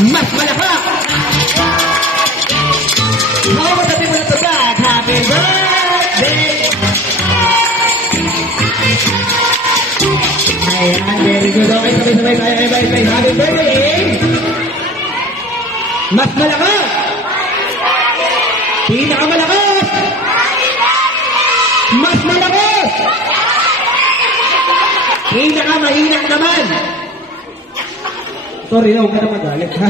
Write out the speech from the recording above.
Mas malakak! Makapatabi mo na ito sa happy birthday! Ayan, very good. Okay, sabay-sabay tayo. Bye-bye. Happy birthday! Mas malakak! Pinakamalakas! Mas malakas! Pinakamahina naman! Sorry na, huwag ka na magalit, ha?